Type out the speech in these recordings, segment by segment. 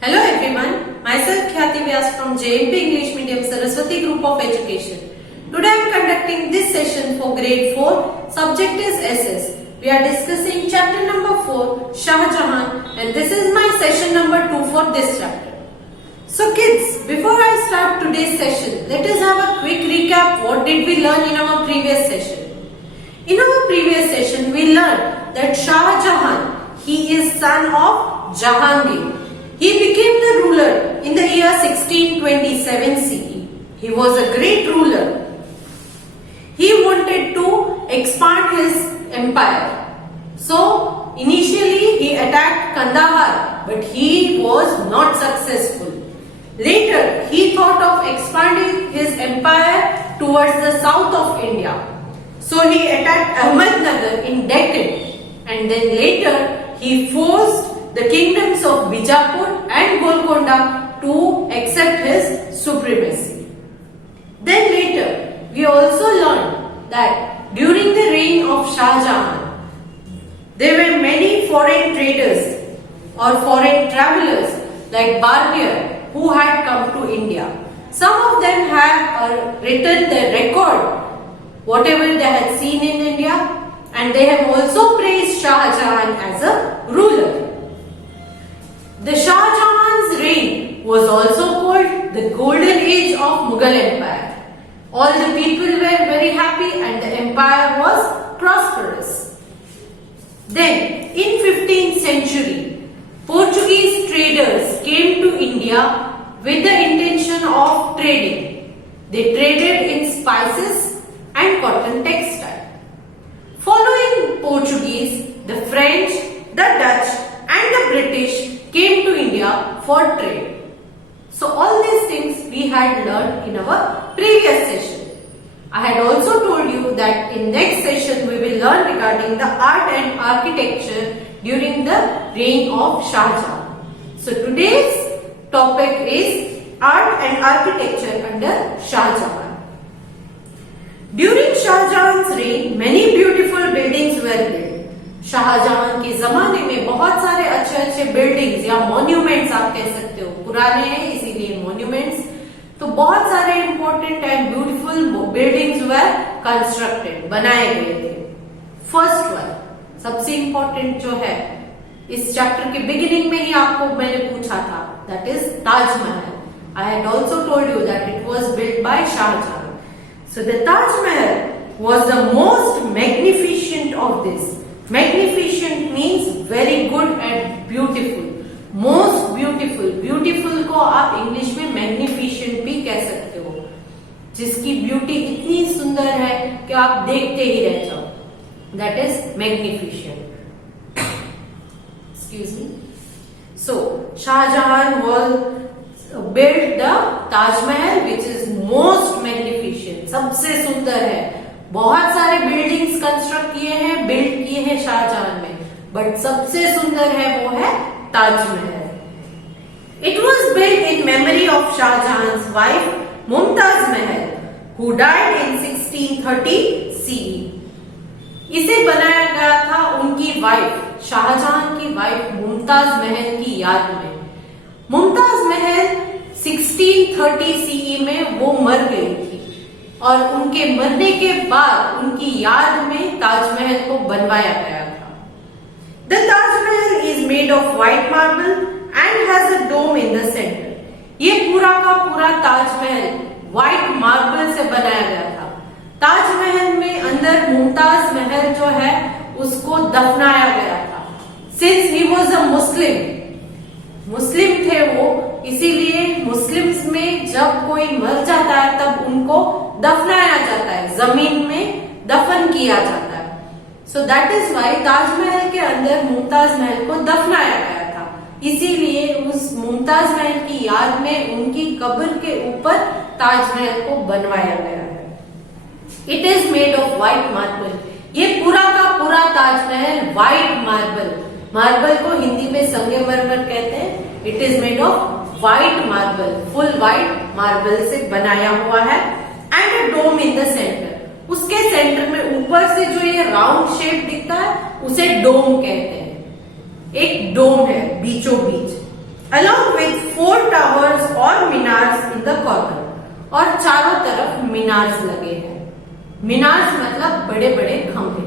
Hello everyone, myself Khyati Vyas from JMP English Medium Saraswati Group of Education. Today I am conducting this session for grade 4, subject is SS. We are discussing chapter number 4, Shah Jahan, and this is my session number 2 for this chapter. So kids, before I start today's session, let us have a quick recap what did we learn in our previous session. In our previous session, we learned that Shah Jahan, he is son of Jahangir. He became the ruler in the year 1627 CE. He was a great ruler. He wanted to expand his empire. So, initially he attacked Kandahar, but he was not successful. Later, he thought of expanding his empire towards the south of India. So, he attacked Ahmednagar in Deccan, and then later he forced the kingdoms of Bijapur and Golconda to accept his supremacy. Then later, we also learned that during the reign of Shah Jahan, there were many foreign traders or foreign travelers like Bardiya who had come to India. Some of them have written their record, whatever they had seen in India, and they have also praised Shah Jahan as a ruler. The Shah Jahan's reign was also called the golden age of Mughal Empire. All the people were very happy and the empire was prosperous. Then, in 15th century, Portuguese traders came to India with the intention of trading. They traded in spices and cotton textile. Following Portuguese, the French, the Dutch and the British came to India for trade. So all these things we had learned in our previous session. I had also told you that in next session we will learn regarding the art and architecture during the reign of Shah Jahan. So today's topic is art and architecture under Shah Jahan. During Shah Jahan's reign, many beautiful buildings were built. Shahjahan के जमाने में बहुत सारे अच्छे अच्छे buildings या monuments आप कह सकते हो, पुराने हैं इसीलिए मॉन्यूमेंट्स, तो बहुत सारे important and beautiful buildings were constructed, बनाए गए थे. फर्स्ट वन, सबसे इंपॉर्टेंट जो है इस चैप्टर के बिगिनिंग में ही आपको मैंने पूछा था, that is Taj Mahal. I had also told you that it was built by Shah Jahan. So the Taj Mahal was the most magnificent of this. Magnificent means very good and beautiful. Most beautiful. Beautiful को आप English में magnificent भी कह सकते हो, जिसकी beauty इतनी सुंदर है कि आप देखते ही रह जाओ. That is magnificent. Excuse me. So Shah Jahan was built the Taj Mahal, which is most magnificent. सबसे सुंदर है. बहुत सारे बिल्डिंग्स कंस्ट्रक्ट किए हैं, बिल्ड किए हैं शाहजहां में, बट सबसे सुंदर है वो है Taj Mahal. It was built in memory of शाहजहां's wife Mumtaz Mahal, who died in 1630 CE. इसे बनाया गया था उनकी वाइफ, शाहजहां की वाइफ मुमताज महल की याद में. मुमताज महल 1630 CE में वो मर गई थी और उनके मरने के बाद उनकी याद में ताजमहल को बनवाया गया था. The Taj Mahal is made of white marble and has a dome in the centre. ये पूरा का पूरा ताजमहल व्हाइट मार्बल से बनाया गया था. ताजमहल में अंदर मुमताज महल जो है उसको दफनाया गया था. सिंस ही वॉज अ मुस्लिम थे वो, इसीलिए मुस्लिम्स में जब कोई मर जाता है तब उनको दफनाया जाता है, जमीन में दफन किया जाता है. So that is why Taj Mahal के अंदर मुमताज महल को दफनाया गया था. इसीलिए उस मुमताज महल की याद में उनकी कब्र के ऊपर ताजमहल को बनवाया गया है. It is made of white marble. ये पूरा का पूरा ताजमहल व्हाइट मार्बल को हिंदी में संगमरमर कहते हैं. It is made of white marble, full white marble से बनाया हुआ है. And a dome in the centre. उसके सेंटर में ऊपर से जो ये राउंड शेप दिखता है उसे डोम कहते हैं. एक डोम है बीचों बीच. along with 4 towers or minars in the corner, और चारों तरफ मीनार्स लगे हैं। मीनार्स मतलब बड़े बड़े खंभे।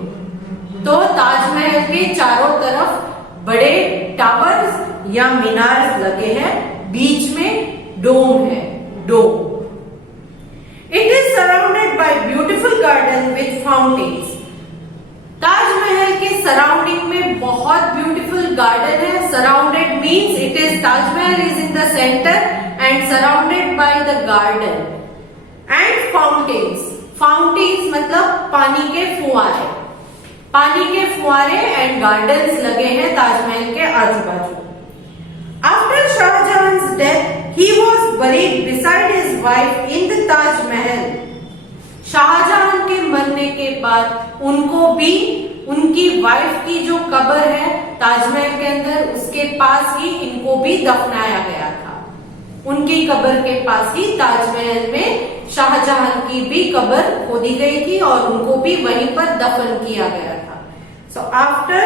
तो ताजमहल के चारों तरफ बड़े टावर्स या मीनार्स लगे हैं, बीच में डोम है, डोम। It is surrounded by beautiful garden with fountains. Taj Mahal के सराउंडिंग में बहुत ब्यूटीफुल गार्डन है। Surrounded means it is Taj Mahal is in the centre and surrounded by the garden and fountains. Fountains मतलब पानी के फुहारे, पानी के फुहारे एंड गार्डन्स लगे हैं ताजमहल के आजू बाजू। After Shah Jahan's death he was buried beside his wife in the Taj Mahal. Shah Jahan के मरने के बाद उनको भी उनकी वाइफ की जो कब्र है ताजमहल के अंदर, उसके पास ही इनको भी दफनाया गया था। उनकी कब्र के पास ही ताजमहल में शाहजहां की भी कब्र खोदी गई थी और उनको भी वहीं पर दफन किया गया था। So after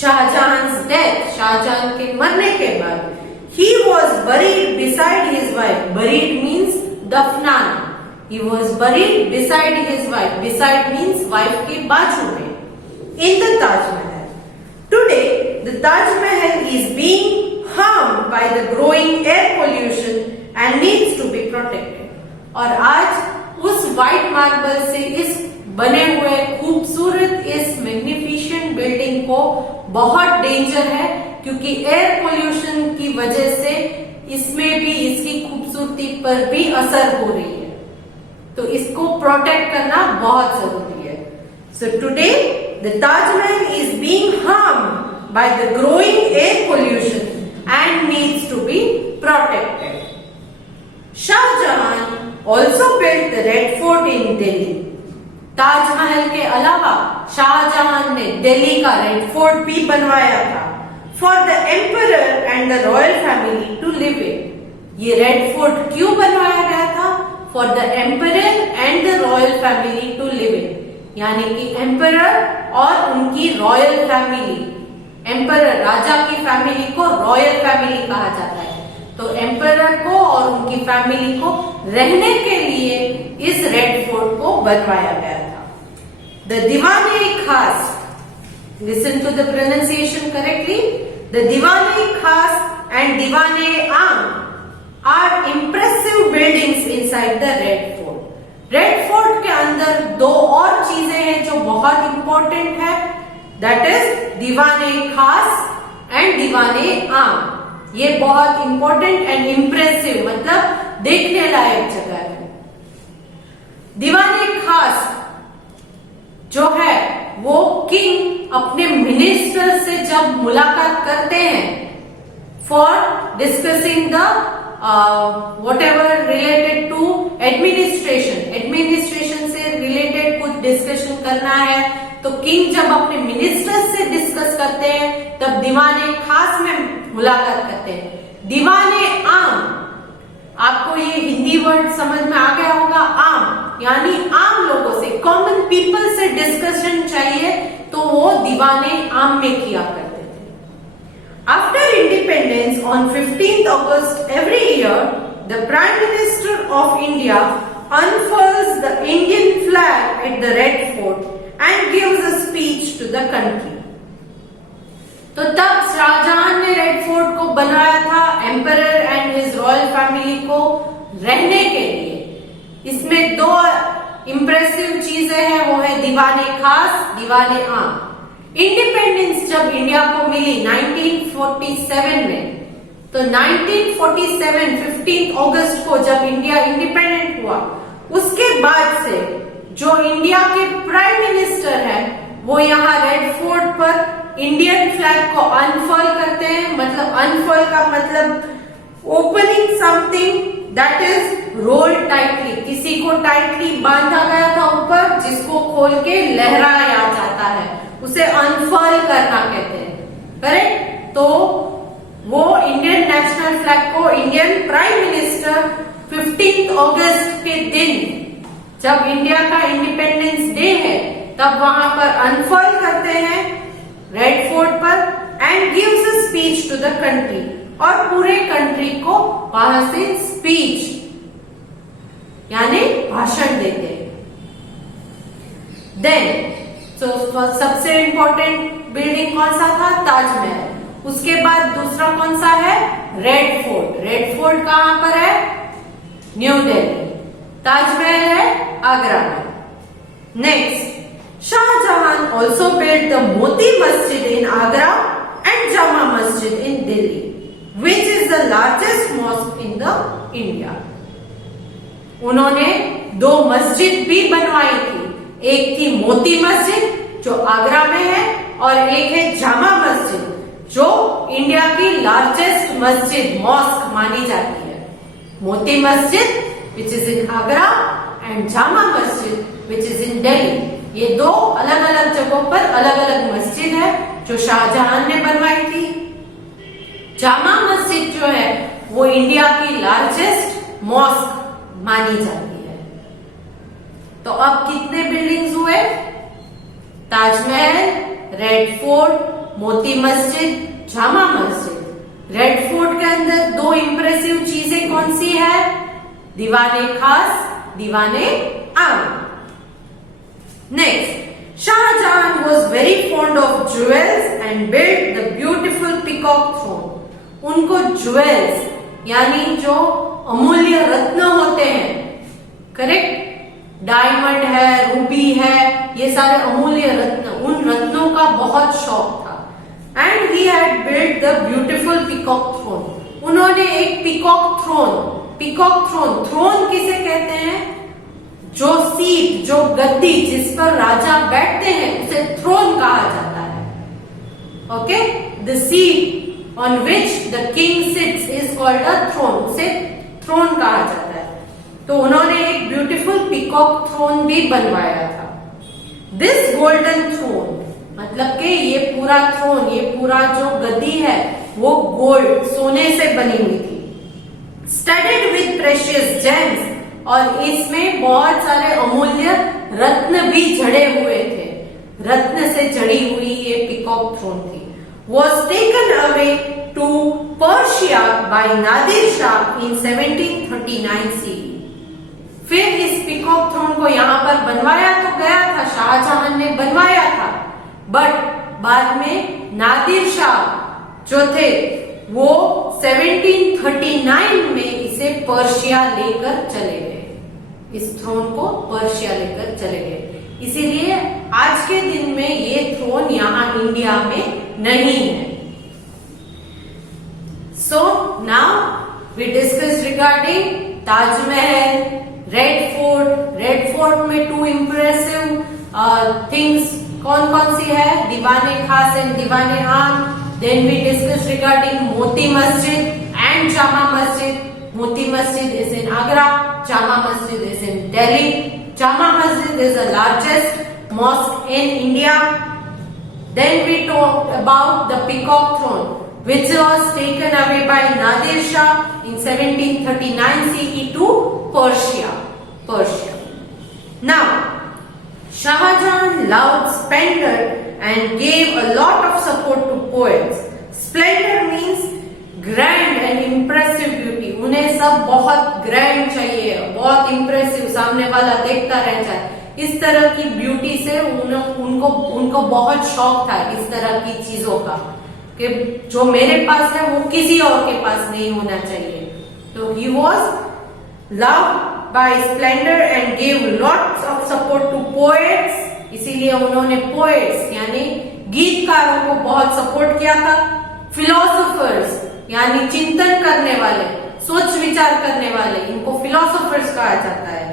Shah Jahan's death, Shahjahan के मरने के बाद, he was buried beside his wife. Buried means दफनाना। He was buried beside his wife. Beside means wife के बाजू में, in the Taj Mahal. Today, the Taj Mahal is being harmed by the growing air pollution and needs to be protected. और आज उस white marble से इस बने हुए खूबसूरत इस मैग्निफिशिएंट बिल्डिंग को बहुत डेंजर है, क्योंकि एयर पोल्यूशन की वजह से इसमें भी, इसकी खूबसूरती पर भी असर हो रही है। तो इसको प्रोटेक्ट करना बहुत जरूरी है। So today the Taj Mahal is being harmed by the growing air pollution and needs to be protected. Shah Jahan also built the red fort in Delhi. Taj Mahal के अलावा शाहजहां ने दिल्ली का रेड फोर्ट भी बनवाया था, for the emperor and the royal family to live in. ये red fort क्यों बनवाया गया था? For the emperor and the royal family to live in, यानी कि एम्परर और उनकी रॉयल फैमिली। एम्परर राजा की फैमिली को रॉयल फैमिली कहा जाता है। तो एम्परर को और उनकी फैमिली को रहने के लिए इस रेड फोर्ट को बनवाया गया था। The Diwan-i-Khas, listen to the pronunciation correctly. The Diwan-e-Khas and Diwan-e-Aam are impressive buildings inside the Red Fort. Red Fort के अंदर दो और चीजें हैं जो बहुत इंपॉर्टेंट है, that is दीवान-ए-खास and दीवान-ए-आम। ये बहुत इंपॉर्टेंट एंड इम्प्रेसिव मतलब देखने लायक जगह है। दीवान-ए-खास जो है वो किंग अपने मिनिस्टर से जब मुलाकात करते हैं for discussing the whatever related to administration, administration से रिलेटेड कुछ डिस्कशन करना है, तो किंग जब अपने मिनिस्टर से डिस्कस करते हैं तब दीवान-ए-खास में मुलाकात करते हैं। दीवान-ए-आम, आपको ये हिंदी वर्ड समझ में आ गया होगा, आम यानी आम लोगों से, कॉमन पीपल से डिस्कशन चाहिए तो वो दीवान-ए-आम में किया करते थे। After independence on 15th August every year, the Prime Minister of India unfurls the Indian flag at the Red Fort and gives a speech to the country. तो तब शाहजहां ने रेड फोर्ट को बनाया था emperor and his royal family को रहने के लिए। इसमें दो इंप्रेसिव चीजें हैं, वो है दीवान-ए-खास, दीवान-ए-आम। इंडिपेंडेंस जब इंडिया को मिली 1947 में, तो 1947 15 अगस्त को जब इंडिया इंडिपेंडेंट हुआ, उसके बाद से जो इंडिया के प्राइम मिनिस्टर है वो यहाँ रेड फोर्ट पर इंडियन फ्लैग को अनफर्ल करते हैं। मतलब अनफर्ल का मतलब opening something that is roll tightly, किसी को टाइटली बांधा गया था ऊपर जिसको खोल के लहराया जाता है, उसे अनफर्ल करना कहते हैं, करेक्ट। तो वो इंडियन नेशनल फ्लैग को इंडियन प्राइम मिनिस्टर 15 अगस्त के दिन जब इंडिया का इंडिपेंडेंस डे है तब वहां पर अनफर्ल करते हैं रेड फोर्ट पर and gives a speech to the country, और पूरे कंट्री को वहां से स्पीच यानी भाषण देते हैं। देन सबसे इंपॉर्टेंट बिल्डिंग कौन सा था? ताजमहल। उसके बाद दूसरा कौन सा है? Red fort. रेड फोर्ट कहां पर है? न्यू दिल्ली। ताजमहल है आगरा में। Next, Shah Jahan also built the Moti Masjid in Agra and Jama Masjid in Delhi, which is the largest mosque in the India. उन्होंने दो मस्जिद भी बनवाई थी। एक थी मोती मस्जिद जो आगरा में है और एक है जामा मस्जिद जो इंडिया की लार्जेस्ट मस्जिद मॉस्क मानी जाती है। Moti Masjid which is in Agra and Jama मस्जिद विच इज इन दिल्ली। ये दो अलग अलग जगहों पर अलग अलग मस्जिद है जो शाहजहां ने बनवाई थी। जामा मस्जिद जो है वो इंडिया की लार्जेस्ट मॉस्क मानी जाती है। तो अब कितने बिल्डिंग्स हुए? Taj Mahal, red fort, Moti Masjid, Jama Masjid. Red fort के अंदर दो इंप्रेसिव चीजें कौन सी है? दीवाने खास, दीवाने आम। Next, Shahjahan was very fond of jewels and built the beautiful peacock throne। उनको ज्वेल्स यानी जो अमूल्य रत्न होते हैं, करेक्ट, डायमंड है, रूबी है, ये सारे अमूल्य रत्न, उन रत्नों का बहुत शौक था। And he had built the beautiful peacock throne. उन्होंने एक पीकॉक थ्रोन, थ्रोन किसे कहते हैं? जो सीट, जो गद्दी जिस पर राजा बैठते हैं उसे थ्रोन कहा जाता है। Okay, the seat on which the king sits is called a throne, उसे थ्रोन कहा जाता है। तो उन्होंने एक ब्यूटीफुल पीकॉक थ्रोन भी बनवाया था। दिस गोल्डन थ्रोन मतलब कि ये पूरा थ्रोन, ये पूरा जो गद्दी है वो गोल्ड, सोने से बनी हुई थी। स्टडीड विद प्रेशियस जेम्स, और इसमें बहुत सारे अमूल्य रत्न भी जड़े हुए थे। रत्न से जड़ी हुई ये पीकॉक थ्रोन थी। Was taken away to Persia by Nadir Shah in 1739 सी। फिर इस पीकॉक थ्रोन को यहाँ पर बनवाया तो गया था, शाहजहां ने बनवाया था, बट बाद में नादिर शाह जो थे वो 1739 में इसे पर्शिया लेकर चले गए। इस थ्रोन को पर्शिया लेकर चले गए, इसीलिए आज के दिन में ये थ्रोन यहाँ इंडिया में नहीं है। So now we discuss regarding Taj Mahal, red fort में टू इम्प्रेसिव थिंग्स कौन कौन सी है? दीवाने खास एंड दीवाने आम। Then we discuss regarding Moti Masjid and Jama मस्जिद। Moti Masjid is in Agra, Jama Masjid is in Delhi. Jama Masjid is the largest mosque in India. Then we talked about the Peacock Throne, which was taken away by Nadir Shah in 1739 CE to Persia. Now, Shahjahan loved splendor and gave a lot of support to poets. Splendor means grand and impressive beauty. उन्हें सब बहुत grand चाहिए, बहुत impressive, सामने वाला देखता रह जाए, इस तरह की ब्यूटी से उनको बहुत शौक था इस तरह की चीजों का कि जो मेरे पास है वो किसी और के पास नहीं होना चाहिए। तो he was loved by splendour and give lots of support to poets. इसीलिए उन्होंने पोएट्स यानी गीतकारों को बहुत सपोर्ट किया था। फिलोसोफर्स यानी चिंतन करने वाले, सोच विचार करने वाले, इनको फिलोसोफर्स कहा जाता है।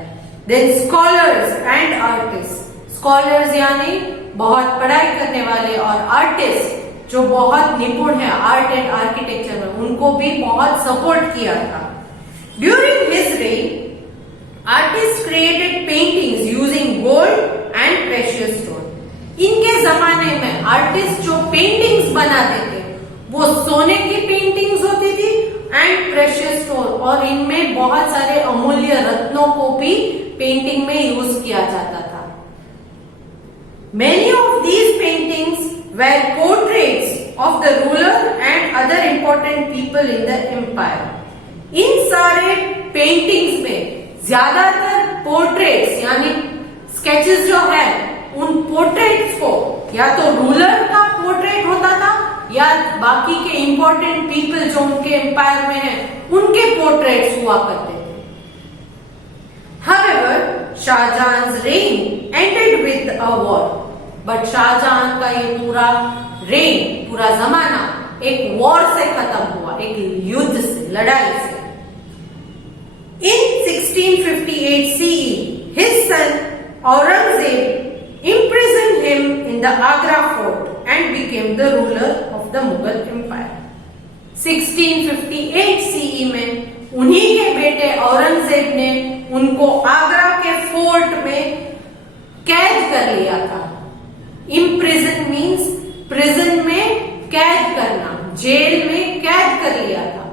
Then scholars and artist. Scholars यानी बहुत पढ़ाई करने वाले, और आर्टिस्ट जो बहुत निपुण है आर्ट एंड आर्किटेक्चर में, उनको भी बहुत सपोर्ट किया था। During his rain artist created paintings using gold and precious stone. इनके जमाने में आर्टिस्ट जो पेंटिंग्स बनाते थे वो सोने की पेंटिंग्स होती थी एंड प्रेशियस स्टोन, और इनमें बहुत सारे अमूल्य रत्नों को भी पेंटिंग में यूज किया जाता था। Many of these paintings were portraits of the ruler and other important people in the empire. इन सारे पेंटिंग्स में ज्यादातर पोर्ट्रेट्स यानी स्केचेस जो है उन पोर्ट्रेट्स को या तो रूलर का पोर्ट्रेट होता था या बाकी के इंपॉर्टेंट पीपल जो उनके एम्पायर में हैं उनके पोर्ट्रेट्स हुआ करते थे. However, Shahjahan's reign ended with a war. But Shahjahan का ये पूरा रेन, पूरा जमाना एक वॉर से खत्म हुआ, एक युद्ध से, लड़ाई से. In 1658 CE, his son Aurangzeb imprisoned him in the Agra fort and became the ruler of the Mughal Empire. 1658 CE में उन्हीं के बेटे औरंगजेब ने उनको आगरा के फोर्ट में कैद कर लिया था. इम्प्रिजन मीन्स प्रिजन में कैद करना, जेल में कैद कर लिया था.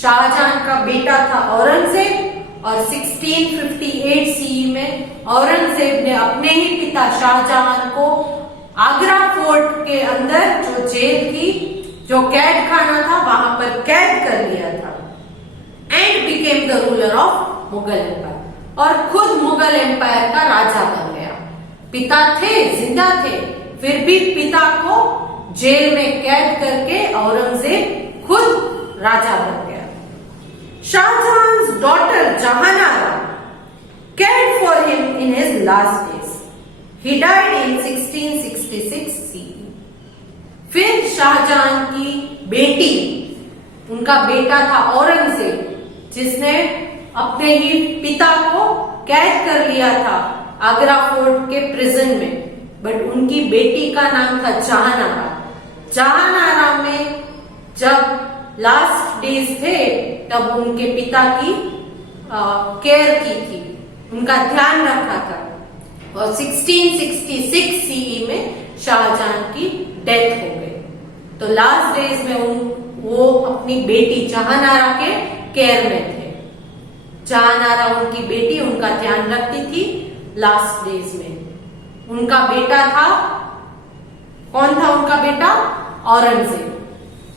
शाहजहां का बेटा था औरंगजेब और 1658 CE में औरंगजेब ने अपने ही पिता शाहजहां को आगरा फोर्ट के अंदर जो जेल थी, जो कैद खाना था, वहां पर कैद कर लिया था. And became the ruler of Mughal empire, और खुद मुगल एम्पायर का राजा बन गया. पिता थे, जिंदा थे, फिर भी पिता को जेल में कैद करके औरंगजेब खुद राजा बन गया. Shahjahan's daughter Jahanara cared for him in his last days. He died in 1666 CE. फिर शाहजहां की बेटी, उनका बेटा था औरंगजेब, जिसने अपने ही पिता को कैद कर लिया था आगरा फोर्ट के प्रिजन में. बट उनकी बेटी का नाम था जहानारा. जहानारा में जब लास्ट डेज थे तब उनके पिता की केयर की थी, उनका ध्यान रखा था. और 1666 CE में शाहजहां की डेथ हो गई. तो लास्ट डेज में वो अपनी बेटी जहानारा के केयर में थे. जहानारा उनकी बेटी, उनका ध्यान रखती थी लास्ट डेज में. उनका बेटा था, कौन था उनका बेटा? औरंगजेब.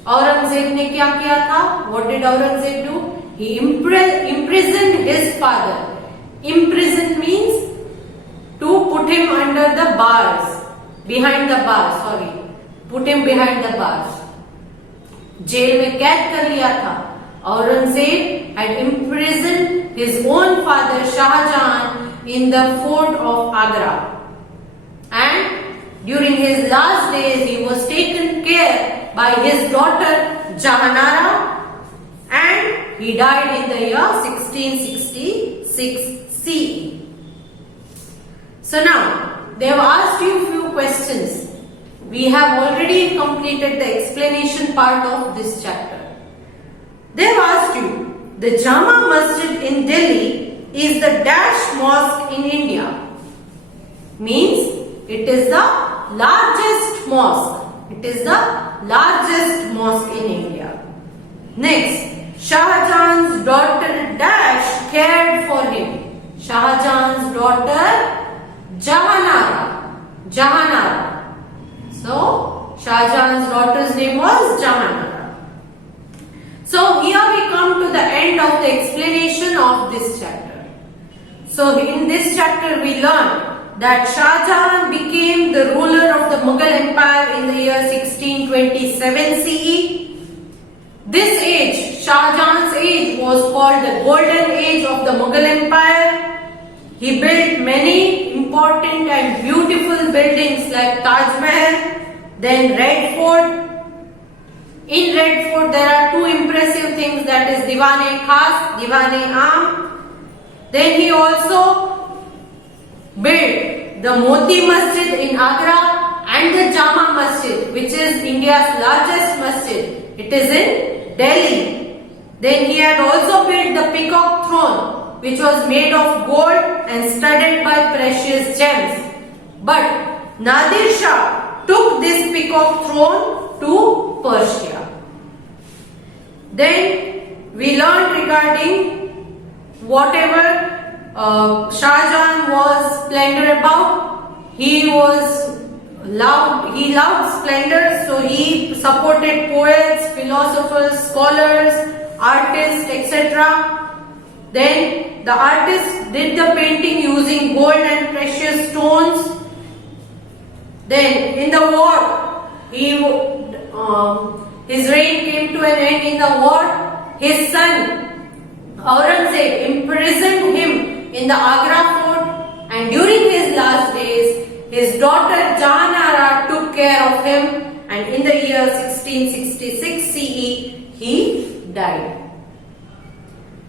औरंगजेब ने क्या किया था? What did Aurangzeb do? He imprisoned his father. Imprison means to put him under the bars, behind the bars. Sorry, put him behind the bars. Jail में कैद कर लिया था. Aurangzeb had imprisoned his own father Shahjahan in the fort of Agra, and during his last days he was taken care by his daughter Jahanara, and he died in the year 1666 CE. So now they have asked you few questions. We have already completed the explanation part of this chapter. They have asked you, the Jama Masjid in Delhi is the dash mosque in India. Means it is the largest mosque. It is the largest mosque in India. Next, Shahjahan's daughter Dash cared for him. Shahjahan's daughter Jahanara. Jahanara. So, Shahjahan's daughter's name was Jahanara. So, here we come to the end of the explanation of this chapter. So, in this chapter we learned that Shahjahan became the ruler of the Mughal Empire in the year 1627 CE. This age, Shahjahan's age, was called the Golden Age of the Mughal Empire. He built many important and beautiful buildings like Taj Mahal, then Red Fort. In Red Fort there are two impressive things, that is Diwan-e-Khas, Diwan-e-Aam. Then he also built the Moti Masjid in Agra and the Jama Masjid, which is India's largest masjid. It is in Delhi. Then he had also built the Peacock Throne, which was made of gold and studded by precious gems. But Nadir Shah took this Peacock Throne to Persia. Then we learned regarding whatever Shahjahan was splendid about. He was he loved splendor, so he supported poets, philosophers, scholars, artists, etc. Then the artist did the painting using gold and precious stones. Then in the war, his reign came to an end in the war. His son Aurangzeb imprisoned him in the Agra fort, and during his last days, his daughter Jahanara took care of him, and in the year 1666 CE, he died.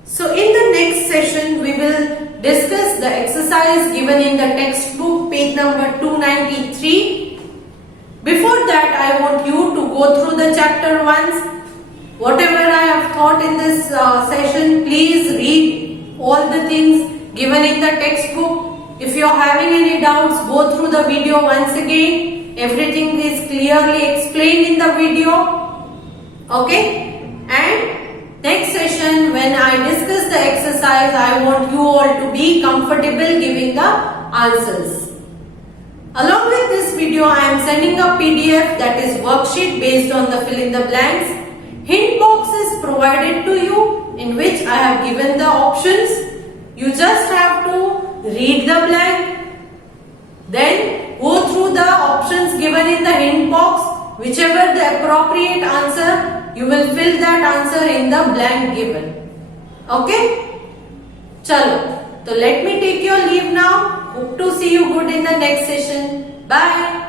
So in the next session, we will discuss the exercise given in the textbook, page number 293. Before that, I want you to go through the chapter once. Whatever I have taught in this session, please read all the things given in the textbook. If you are having any doubts, go through the video once again. Everything is clearly explained in the video. Okay? And next session, when I discuss the exercise, I want you all to be comfortable giving the answers. Along with this video, I am sending a PDF, that is worksheet based on the fill in the blanks. Hint box is provided to you in which I have given the options. You just have to read the blank, then go through the options given in the hint box. Whichever the appropriate answer, you will fill that answer in the blank given. Okay? Chalo. So let me take your leave now. Hope to see you good in the next session. Bye.